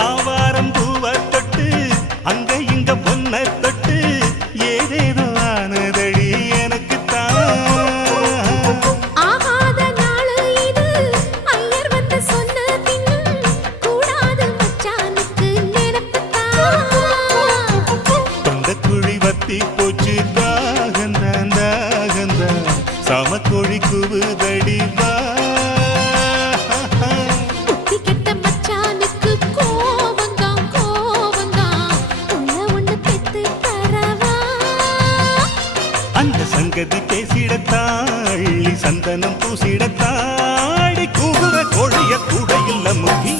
ஆவாரம் பூவை தொட்டு அங்க இங்க பொன்ன தொட்டு ஏதேதோ ஆனதடி எனக்கு ஆகாத நாள் இது ஐயர் வந்து சொன்ன பின்னும் கூடாது மச்சானுக்கு நினைப்புத்தான் தொண்டக்குழி வத்தி போச்சு தாகந்தான் தாகந்தான் சாமக்கோழி கூவுதடி வா புத்தி கெட்ட மச்சானுக்கு கோவந்தான் கோவந்தான் உன்ன ஒண்ணு பெத்து தரவா அந்த சங்கதி பேசிடத்தாள்ளி சந்தனம் பூசிடத்தாடி கூவுற கோழிய கூட இல்ல முக்கி